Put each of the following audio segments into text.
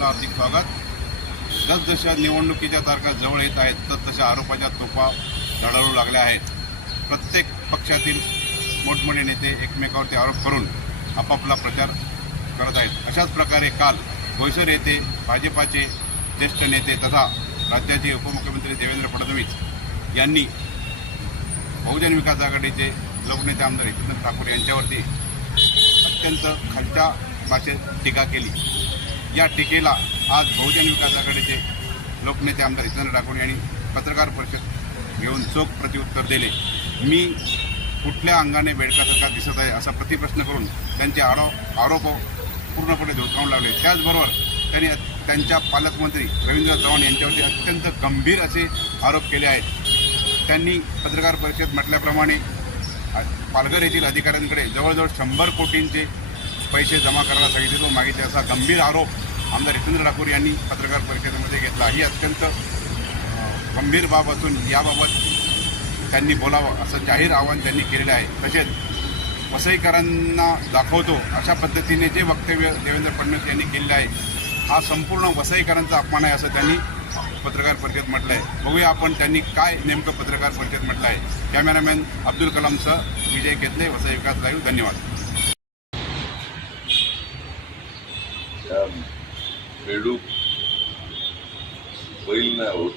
आपलं हार्दिक स्वागत. जसजशा निवडणुकीच्या तारखा जवळ येत आहेत तसतशा आरोपाच्या तोफा धडाडू लागल्या आहेत. प्रत्येक पक्षातील मोठमोठे नेते एकमेकावरती आरोप करून आपापला प्रचार करत आहेत. अशाच प्रकारे काल बोईसर येथे भाजपाचे ज्येष्ठ नेते तथा राज्याचे उपमुख्यमंत्री देवेंद्र फडणवीस यांनी बहुजन विकास आघाडीचे लोकनेते आमदार हितेंद्र ठाकूर यांच्यावरती अत्यंत खालच्या भाषेत टीका केली. या टीकेला आज बहुजन विकास आघाडीचे लोकनेते आमदार हितेंद्र ठाकूर यांनी पत्रकार परिषद घेऊन चोख प्रत्युत्तर दिले. मी कुठल्या अंगाने बेडकासारखा दिसत आहे असा प्रतिप्रश्न करून त्यांचे आरोप आरोप पूर्णपणे धोकावून लावले. त्याचबरोबर त्यांनी त्यांच्या पालकमंत्री रवींद्र चव्हाण यांच्यावरती अत्यंत गंभीर असे आरोप केले आहेत. त्यांनी पत्रकार परिषद म्हटल्याप्रमाणे पालघर येथील अधिकाऱ्यांकडे जवळजवळ शंभर कोटींचे पैसे जमा करायला सांगितले तो मागितले असा गंभीर आरोप आमदार हितेंद्र ठाकूर यांनी पत्रकार परिषदेमध्ये घेतला. ही अत्यंत गंभीर बाब असून याबाबत त्यांनी बोलावं असं जाहीर आवाहन त्यांनी केलेलं आहे. तसेच वसईकरांना दाखवतो अशा पद्धतीने जे वक्तव्य देवेंद्र फडणवीस यांनी केलेलं आहे हा संपूर्ण वसईकरांचा अपमान आहे असं त्यांनी पत्रकार परिषद म्हटलं आहे बघूया आपण त्यांनी काय नेमकं पत्रकार परिषद म्हटलं आहे कॅमेरामॅन अब्दुल कलामसह विजय घेतले वसई विकास लाईव्ह. धन्यवाद. त्या बेडूक बैल नाही होत.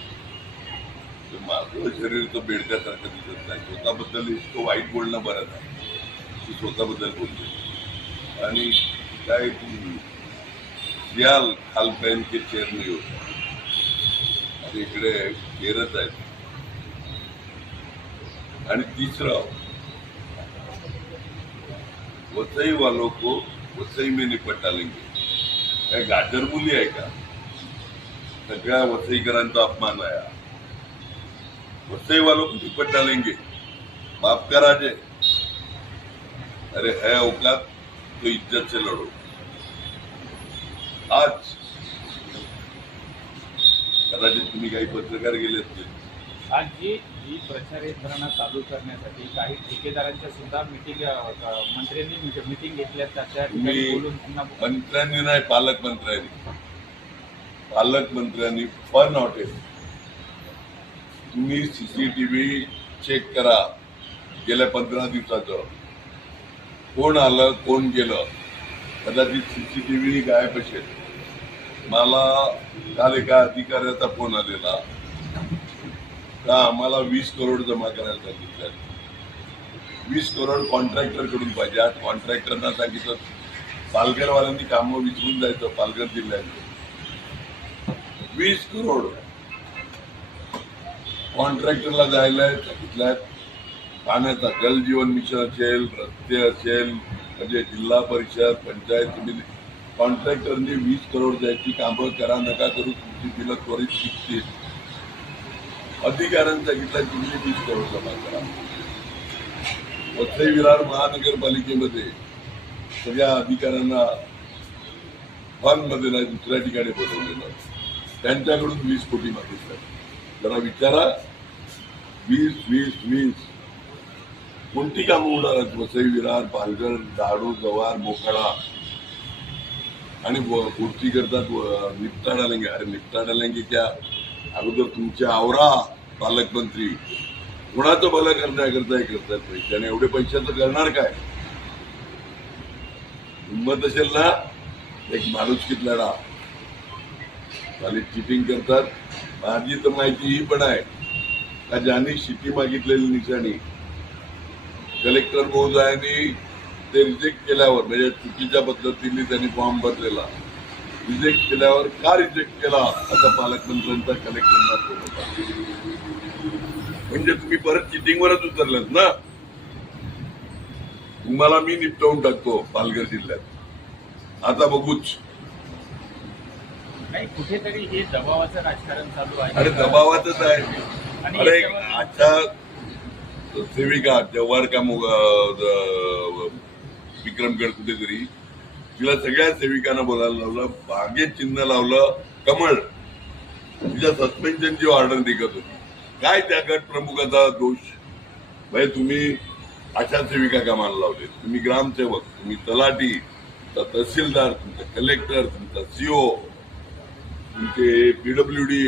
माझं शरीर तर बेडक्यासारखं दिसत नाही. स्वतःबद्दल इतकं वाईट बोलणं बरं नाही. ती स्वतःबद्दल बोलते. आणि काय याल सियाल खालपैन के चेअर नाही होत. आणि इकडे केरच आहेत. आणि तिसरं वसई वालो को वसई में निपटा लेंगे. काय गाजर मुली आहे का? सगळ्या वसईकरांचा अपमान आहे. वसई वालों को निपट डालेंगे माफ का अरे है औकात तो इज्जत से लड़ो. आज कदाचित तुम्ही काही पत्रकार गेले असतील आज जी ही प्रचार यंत्रणा चालू करण्यासाठी काही ठेकेदारांच्या सुद्धा मिटिंग मंत्र्यांनी मिटिंग घेतल्या त्या त्या ठिकाणी बोलून त्यांना मंत्र्यांनी नाही पालकमंत्र्यांनी पालकमंत्र्यांनी फन हॉटेल तुम्ही सीसीटीव्ही चेक करा. गेल्या पंधरा दिवसाचं. कोण आलं कोण गेलं. कदाचित सीसीटीव्ही गायब असेल. मला काल एका अधिकाऱ्याचा फोन आलेला. का आम्हाला वीस करोड जमा करायला सांगितलं? वीस करोड कॉन्ट्रॅक्टरकडून पाहिजे. आज कॉन्ट्रॅक्टरना सांगितलं पालघरवाल्यांनी कामं विसरून जायचं पालघर जिल्ह्यात वीस करोड. कॉन्ट्रॅक्टरला जायला सांगितलं पाण्याचा जलजीवन मिशन असेल रस्ते असेल म्हणजे जिल्हा परिषद पंचायत समिती. कॉन्ट्रॅक्टरनी वीस करोड द्यायची कामं करा नका करू तुमची बिलं त्वरित शिकतील अधिकाऱ्यांनी सांगितलं तुम्ही वीस करोड जमा करा. वसई विरार महानगरपालिकेमध्ये सगळ्या अधिकाऱ्यांना मध्ये नाही दुसऱ्या ठिकाणी बोलवलेलं त्यांच्याकडून वीस कोटी मागितलं. जरा विचारा. वीस वीस वीस. कोणती कामं होणार आहेत? वसई विरार पालघर दाडू जवार मोखाडा. आणि व- पुढची करतात व- निपटा अरे निपटा डालेंगे अगोदर तुमच्या आवरा पालकमंत्री. कुणाचं भलं करण्याकरता हे करतात पैसे आणि एवढे पैशाचं करणार काय? हिंमत असेल ना एक माणुसकीत लढा. खाली चिटिंग करतात. माझी तर माहिती ही पण आहे का ज्यांनी शिटी मागितलेली निशाणी कलेक्टर महोदयांनी ते रिजेक्ट केल्यावर म्हणजे चुकीच्या पद्धतीने त्यांनी फॉर्म भरलेला. रिजेक्ट केल्यावर का रिजेक्ट केला? असा पालकमंत्र्यांचा कलेक्टरना फोन होता. म्हणजे तुम्ही परत चिटिंगवरच उतरलात ना? तुम्हाला मी निपटवून टाकतो पालघर जिल्ह्यात. आता बघूच. कुठेतरी हे दबावाचं राजकारण चालू आहे. अरे दबावातच आहे. अरे आजच्या सेविका जव्हार का मुग विक्रमगड कुठेतरी तिला सगळ्या सेविकांना बोलायला लावलं बागेत चिन्ह लावलं कमळ. तिच्या सस्पेन्शनची ऑर्डर निघत होती. काय त्या गट प्रमुखाचा दोष? भाई तुम्ही अशा सेविका कामाला लावले? तुम्ही ग्रामसेवक तुम्ही तलाठी तुमचा तहसीलदार तुमचा कलेक्टर तुमचा सीओ तुमचे पीडब्ल्यू डी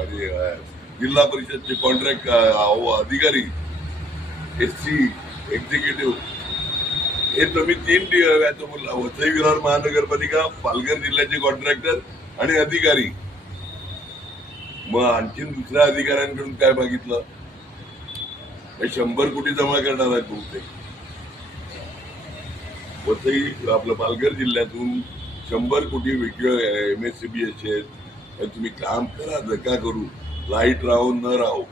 आणि जिल्हा परिषदचे कॉन्ट्रॅक्ट अधिकारी एस सी एक्झिक्युटिव्ह हे तुम्ही तीन याचं बोलला वसई विरार महानगरपालिका पालघर जिल्ह्याचे कॉन्ट्रॅक्टर आणि अधिकारी. मग आणखीन दुसऱ्या अधिकाऱ्यांकडून काय मागितलं? शंभर कोटी जमा करणार आहेत बहुतेक. वसई आपलं पालघर जिल्ह्यातून शंभर कोटी M S C B S तुम्ही काम करा धक्का करू. लाइट राहो न राहो.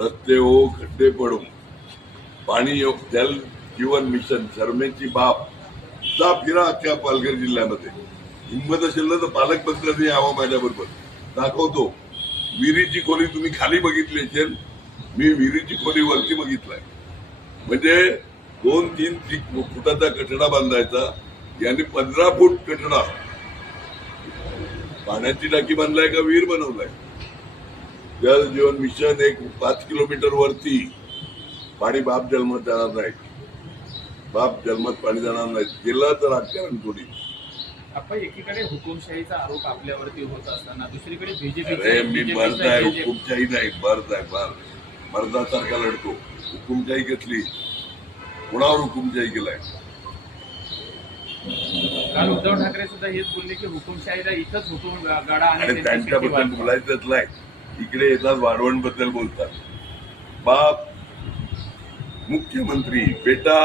रस्ते हो खड्डे पडो. पाणी येऊ जल जीवन मिशन शर्मेची बाप जा फिरा अख्ख्या पालघर जिल्ह्यामध्ये. हिंमत असेल ना तर पालकमंत्र्यांनी यावं माझ्याबरोबर. दाखवतो. विहिरीची खोली तुम्ही खाली बघितली असेल. मी विहिरीची खोली वरती बघितलाय. म्हणजे दोन तीन ती- फुटाचा कठडा बांधायचा. यांनी पंधरा फूट कठडा पाण्याची टाकी बांधलाय का विहीर बनवलाय? जल जीवन मिशन एक पाच किलोमीटर वरती. पाणी बाप जन्म जाणार नाही बाप जन्मात पाणी जाणार नाही. गेलं तर राजकारण थोडी. आपण एकीकडे हुकुमशाहीचा आरोप आपल्यावरती होत असताना दुसरीकडे अरे मी मर्द आहे हुकुमशाही नाही मर्द आहे मर्द मर्दासारखा लढतो. हुकुमशाही कसली कुणावर हुकुमशाही केलाय? काल उद्धव ठाकरे सुद्धा हेच बोलले की हुकुमशाहीला इथंच हुकुम गाडा आणि त्यांच्याबद्दल. बोलायचंच नाही. इकडे येतात वाढवणबद्दल बोलतात. बाप मुख्यमंत्री बेटा.